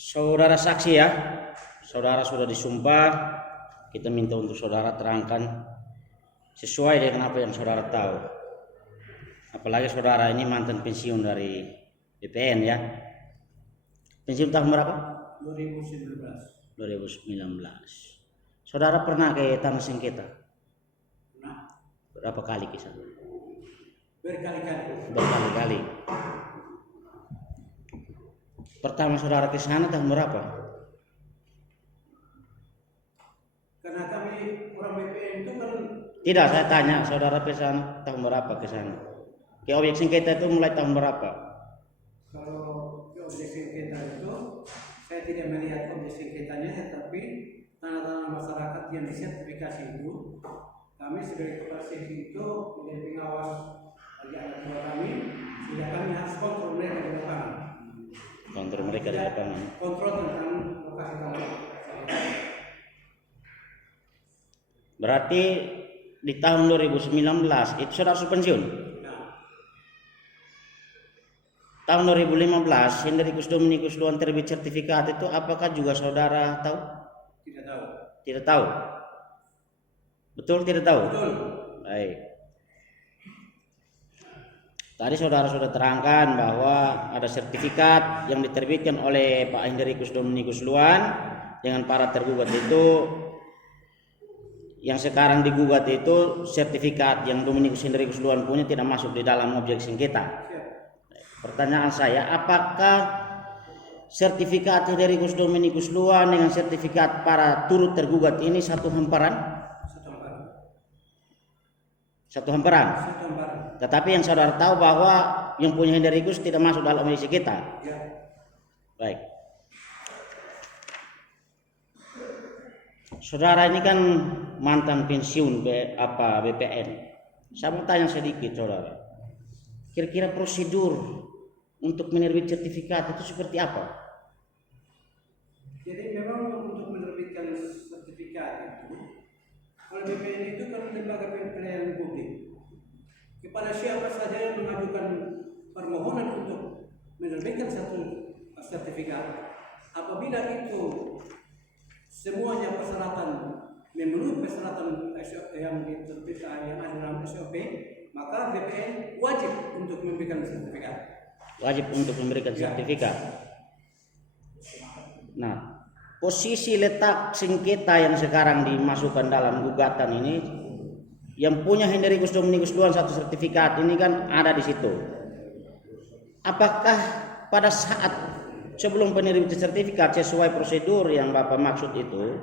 Saudara saksi ya, saudara sudah disumpah, kita minta untuk saudara terangkan sesuai dengan apa yang saudara tahu. Apalagi saudara ini mantan pensiun dari BPN ya. Pensiun tahun berapa? 2019. 2019. Saudara pernah ke tanah sengketa? Nah, Berapa kali kisah? berkali-kali. Berkali-kali. Pertama saudara ke sana tahun berapa? Karena kami orang BPN itu kan Tidak, saya tanya saudara ke sana tahun berapa ke sana? Ke objek sengketa itu mulai tahun berapa? kalau ke objek sengketa itu saya tidak melihat objek sengketanya, tetapi tanah-tanah masyarakat yang disertifikasi itu kami sebagai kepala seksi itu menjadi pengawas bagi anak buah kami, sehingga kami harus kontrol mereka di lapangan. Kontrol mereka di lapangan. Kontrol tentang lokasi tanah. Berarti di tahun 2019 itu saudara sudah pensiun. Nah, Tahun 2015 Hendrikus Dominikus Luan terbit sertifikat itu apakah juga saudara tahu? tidak tahu. Tidak tahu. Betul tidak tahu? Betul. Baik. Tadi saudara sudah terangkan bahwa ada sertifikat yang diterbitkan oleh Pak Hendrikus Dominikus Luan dengan para tergugat itu. Yang sekarang digugat itu sertifikat yang Dominikus Hendrikus Luan punya tidak masuk di dalam objek sengketa. Pertanyaan saya, apakah sertifikat Hendrikus Dominikus Luan dengan sertifikat para turut tergugat ini satu hamparan? Satu hamparan. Satu hamparan. Satu hamparan. Tetapi yang saudara tahu bahwa yang punya Hendrikus tidak masuk dalam objek sengketa. Ya. Baik. Saudara ini kan mantan pensiun BPN. Saya mau tanya sedikit saudara. Kira-kira prosedur untuk menerbit sertifikat itu seperti apa? Jadi memang untuk menerbitkan sertifikat itu, kalau BPN itu kan lembaga pelayanan publik. Kepada siapa saja yang mengajukan permohonan untuk menerbitkan satu sertifikat, apabila itu semuanya persyaratan memenuhi persyaratan yang diterbitkan yang ada dalam SOP, maka BPN wajib untuk memberikan sertifikat. Wajib untuk memberikan sertifikat. Nah, posisi letak sengketa yang sekarang dimasukkan dalam gugatan ini, yang punya Hendrikus Dominikus Luan satu sertifikat ini kan ada di situ. Apakah pada saat sebelum penerbitan sertifikat sesuai prosedur yang Bapak maksud itu,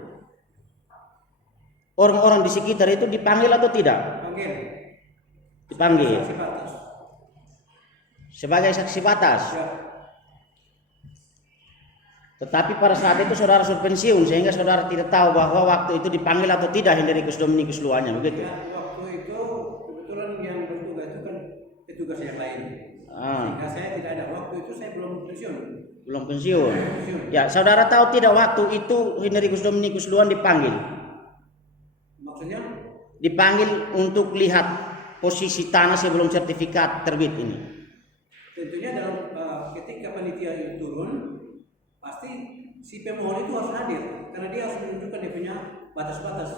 orang-orang di sekitar itu dipanggil atau tidak? Panggil. Dipanggil Saksi batas. sebagai saksi batas. Ya. Tetapi pada saat itu saudara sudah pensiun sehingga saudara tidak tahu bahwa waktu itu dipanggil atau tidak Hendrikus Dominikus Luannya, begitu? Ya, waktu itu kebetulan yang bertugas itu kan petugas yang lain. Sehingga saya tidak ada. Waktu itu saya belum pensiun. Belum pensiun. Ya, saudara tahu tidak waktu itu Hendrikus Dominikus Luan dipanggil? Maksudnya? Dipanggil untuk lihat posisi tanah sebelum sertifikat terbit ini. Tentunya dalam ketika panitia itu turun, pasti si pemohon itu harus hadir karena dia harus menunjukkan dia punya batas-batas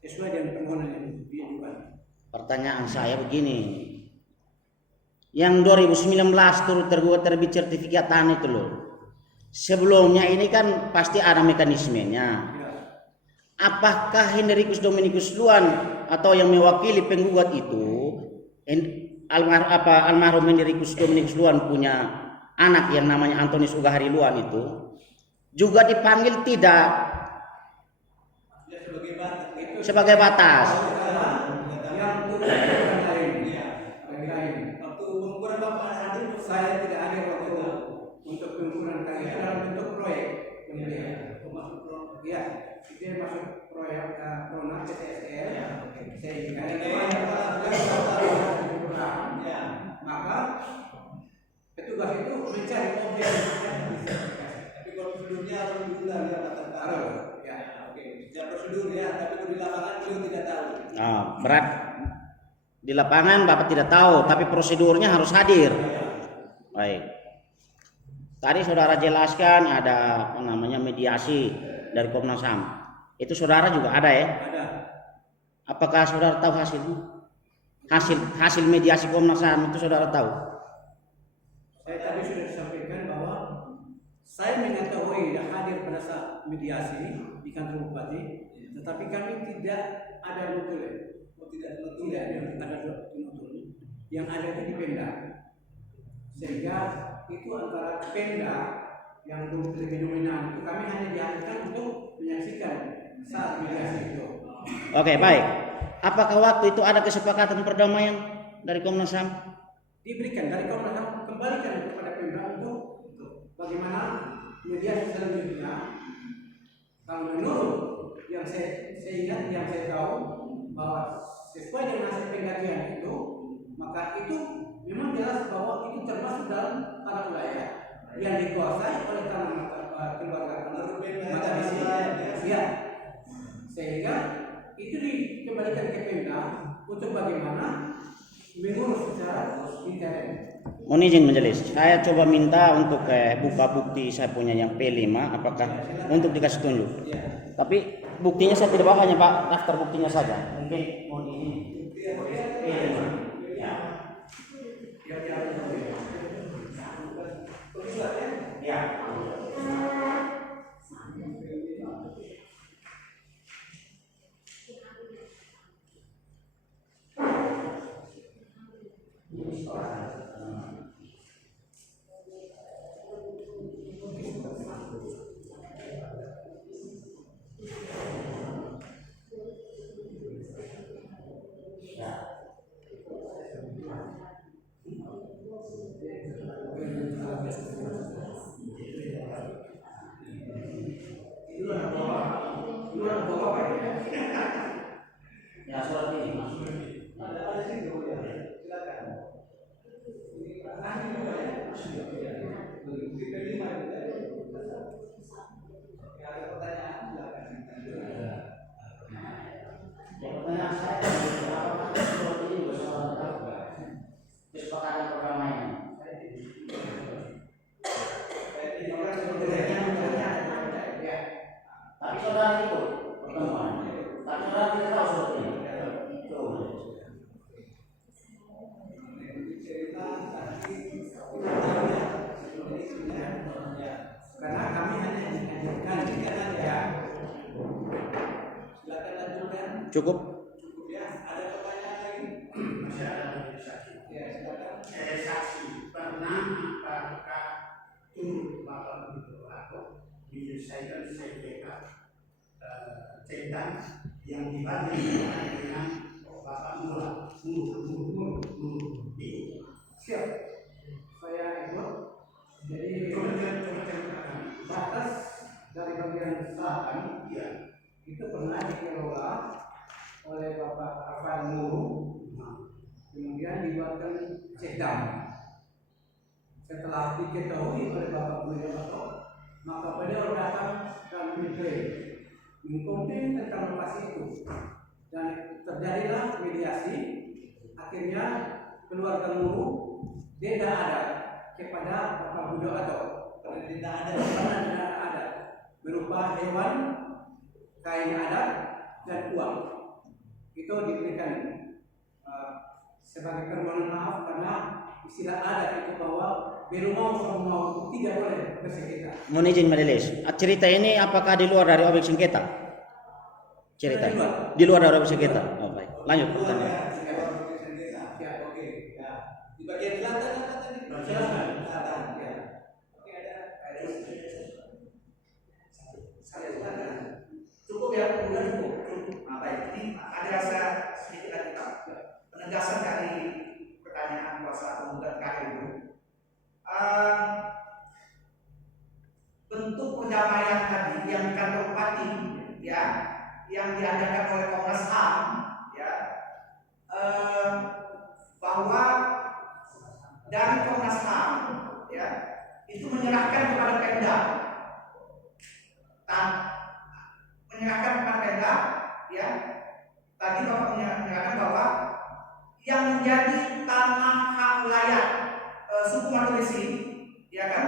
sesuai dengan permohonan yang diajukan. Pertanyaan saya begini, yang 2019 turut tergugat terbit sertifikat tanah itu loh, sebelumnya ini kan pasti ada mekanismenya. Ya. Apakah Hendrikus Dominikus Luan atau yang mewakili penggugat itu almarhum Hendrikus Dominikus Luan punya anak yang namanya Antonius Ugahari Luan itu juga dipanggil tidak? Ya, sebagai batas. Yang turun orang lain, ya, orang lain. Waktu pengukuran Bapak hadir, saya tidak hadir waktu itu untuk pengukuran kali itu dalam bentuk proyek kemudian masuk proyek, ya, itu masuk proyek Pronak PTSL, sehingga ya, maka petugas itu mencari objek. Tapi kalau prosedurnya harus diulang ya, harus. Ya, oke. Secara prosedur ya, tapi kalau di lapangan beliau tidak tahu. Nah, berat di lapangan Bapak tidak tahu, tapi prosedurnya harus hadir. Baik. Tadi saudara jelaskan ada apa namanya mediasi dari Komnas HAM. Itu saudara juga ada ya? Ada. Apakah saudara tahu hasilnya? Hasil mediasi Komnas HAM itu saudara tahu? Saya tadi sudah sampaikan bahwa saya mengetahui dan hadir pada saat mediasi di kantor bupati, tetapi kami tidak ada notul. Tidak ada notul. Yang ada itu di Pemda. Sehingga itu antara Pemda yang lebih dominan itu kami hanya dihadirkan untuk menyaksikan saat mediasi itu. Oke, baik. Apakah waktu itu ada kesepakatan perdamaian dari Komnas HAM? Diberikan dari Komnas HAM, kembalikan kepada Pemda untuk bagaimana mediasi selanjutnya. Kalau menurut yang saya ingat, yang saya tahu bahwa sesuai dengan hasil pengkajian itu, maka itu memang jelas bahwa itu termasuk dalam tanah wilayah yang dikuasai oleh keluarga mata di sini. Ya. Sehingga itu dikembalikan ke Pemda untuk bagaimana mengurus secara intern. Mohon izin majelis, saya coba minta untuk buka bukti saya punya yang P5, apakah untuk dikasih tunjuk. Ya. Tapi buktinya saya tidak bawa, hanya Pak daftar buktinya saja. Mungkin mohon izin. P5. Ya. Ya. Ya, surat ini. Ada sini ya. Silakan. Ada pertanyaan, silakan. Pertanyaan saya, apakah surat ini juga soal kesepakatan perdamaian? Tapi saudara ikut pertemuan. Tapi saudara tidak tahu surat ini. Karena kami hanya mengajukan ya. Silakan lanjutkan. Cukup. Cukup ya. Ada pertanyaan lagi? Masih ada saksi. Ya, silakan. Saksi pernah apakah turut Bapak Gubernur atau menyelesaikan sengketa tentang yang dibagi dengan Bapak Murah. Siap. Saya ikut. Jadi batas dari bagian selatan itu pernah dikelola oleh Bapak Arfan Nuru, kemudian dibuatkan cekdam. Setelah diketahui oleh Bapak Budiawato, maka beliau datang dan mengklaim tentang lokasi itu, dan terjadilah mediasi. Akhirnya keluarga Nuru tidak ada kepada Bapak Budiawato. Tidak ada berupa hewan, kain adat, dan uang. Itu diberikan sebagai permohonan maaf karena istilah adat itu bahwa berumau sama mau tidak boleh bersengketa. Mohon izin majelis. Cerita ini apakah di luar dari objek sengketa? Cerita di luar dari objek sengketa. Oh, baik. Lanjut. Pertanyaan. Ya, oke. Ya. Di bagian selatan apa tadi? Selatan. Ya. Oke, ada. Saya selatan. Cukup ya, udah cukup. Nah, baik, ini ada rasa sedikit lagi Pak. Penegasan dari pertanyaan kuasa penggugat KRU. Bentuk perdamaian tadi yang di kantor bupati, ya, yang diadakan oleh Komnas HAM, ya, bahwa dari Komnas HAM, ya, itu menyerahkan kepada Pemda. Menyerahkan kepada Pemda, ya. Tadi Bapak menyerahkan bahwa yang menjadi tanah hak wilayah suku Matulisi, ya kan,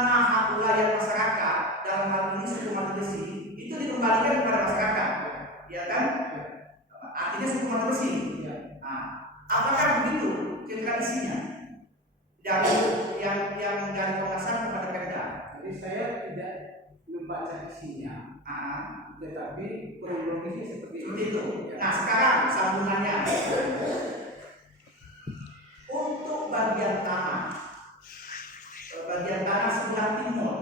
tanah hak wilayah masyarakat dalam hal ini suku Mata Besi itu dikembalikan kepada masyarakat, ya kan? Artinya suku Mata Besi. Nah, apakah begitu tradisinya dari yang dari Komnas HAM kepada Pemda? Jadi saya tidak membaca isinya, tetapi kronologisnya seperti itu. Nah, sekarang sambungannya untuk bagian tanah sebelah timur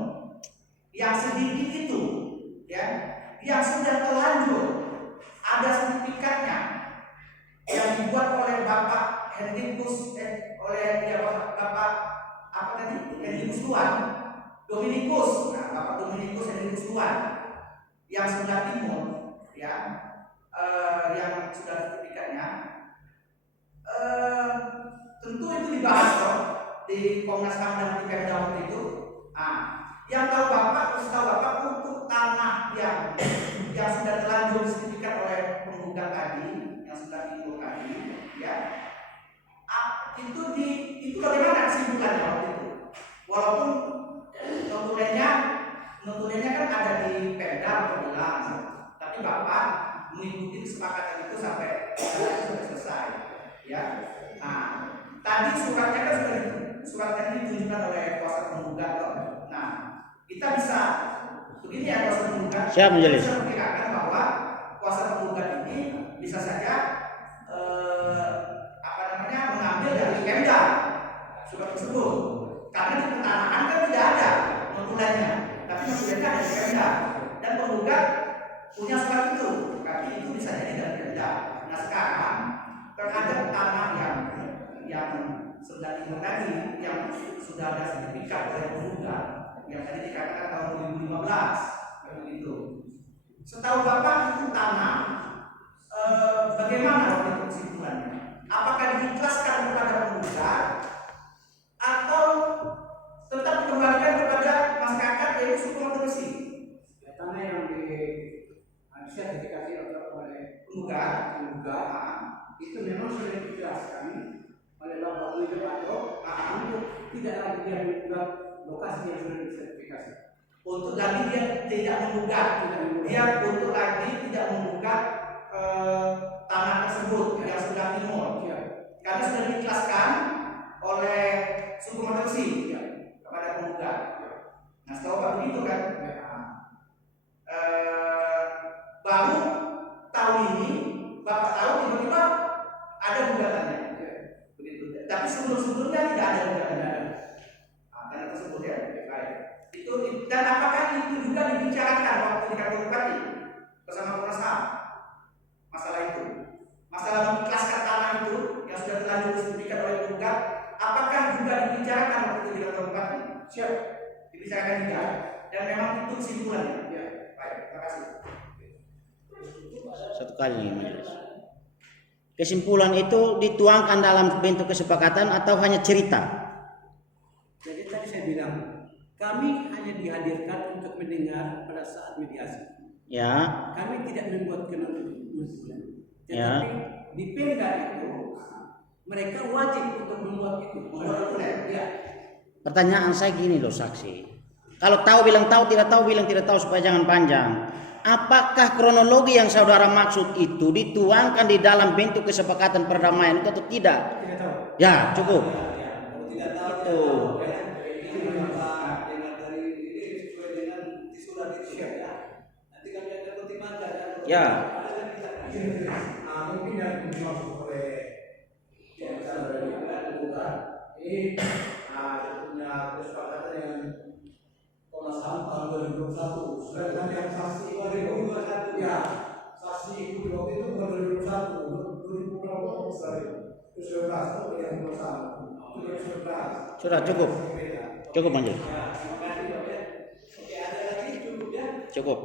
yang sedikit itu, ya, yang sudah terlanjur ada sertifikatnya yang dibuat oleh Bapak Hendrikus Bapak apa tadi Hendrikus Luan Dominikus, Bapak Dominikus Hendrikus Luan yang sebelah timur, ya, yang sudah sertifikatnya, tentu itu dibahas kok di Komnas HAM dan di Pemda waktu itu. Yang tahu Bapak, untuk tanah yang sudah terlanjur sertifikat oleh penggugat tadi, yang sudah timur tadi, ya, itu bagaimana kesimpulannya waktu itu? Walaupun notulennya kan ada di Pemda bilang, tapi Bapak mengikuti kesepakatan itu sampai sudah selesai, ya. Tadi suratnya kan suratnya ditunjukkan oleh kuasa penggugat. Nah, kita bisa begini ya, kuasa penggugat. Siap menjelis. Bisa memperkirakan bahwa kuasa penggugat ini bisa saja mengambil dari Pemda surat tersebut, karena di pertanahan kan tidak ada notulennya, tapi notulennya ada di Pemda dan penggugat punya surat itu, berarti itu bisa jadi dari Pemda. Nah, sekarang terhadap tanah yang sudah timur tadi yang sudah ada sertifikat oleh penggugat yang tadi dikatakan tahun 2015 begitu. Setahu Bapak itu tanah bagaimana waktu itu kesimpulannya? Apakah diikhlaskan kepada penggugat atau tetap dikembalikan kepada masyarakat yaitu suku Mata Besi? Tanah yang disertifikasi oleh penggugat itu memang sudah dijelaskan oleh Bapak Widodo untuk tidak lagi dia menggugat lokasi yang sudah disertifikasi. Untuk lagi dia tidak menggugat, dia untuk lagi tidak menggugat tanah tersebut yang sudah timur, karena sudah diikhlaskan oleh suku Mata Besi kepada penggugat. Nah, setahu Pak begitu kan? Baru tahun ini Bapak tahu tiba-tiba ada gugatannya, begitu. Tapi sebelumnya tidak ada gugatannya. Tanah tersebut, ya, baik. Itu dan apakah itu juga dibicarakan waktu di kantor bupati bersama Komnas HAM? Masalah itu, masalah mengikhlaskan tanah itu yang sudah terlanjur disertifikat oleh penggugat, apakah juga dibicarakan waktu itu di kantor bupati? Siap, dibicarakan juga, dan memang itu kesimpulannya. Ya, baik, terima kasih. Satu kali majelis. Kesimpulan itu dituangkan dalam bentuk kesepakatan atau hanya cerita? Jadi tadi saya bilang kami hanya dihadirkan untuk mendengar pada saat mediasi. Ya. Kami tidak membuat kesimpulan. Tetapi Ya. di Pemda itu mereka wajib untuk membuat itu. Ya. Pertanyaan saya gini loh saksi. Kalau tahu bilang tahu, tidak tahu bilang tidak tahu supaya jangan panjang. Apakah kronologi yang saudara maksud itu dituangkan di dalam bentuk kesepakatan perdamaian itu atau tidak? Tidak tahu. Ya, cukup. Tidak tahu. Itu. Ya. Mungkin yang dimaksud oleh penggugat ini punya kesepakatan dengan Komnas HAM tahun 2021. Sedangkan yang saksi 2021, ya, saksi itu waktu itu bukan 2021, 2011 itu yang bersama. Itu 2011. Sudah cukup. Cukup majelis. Cukup.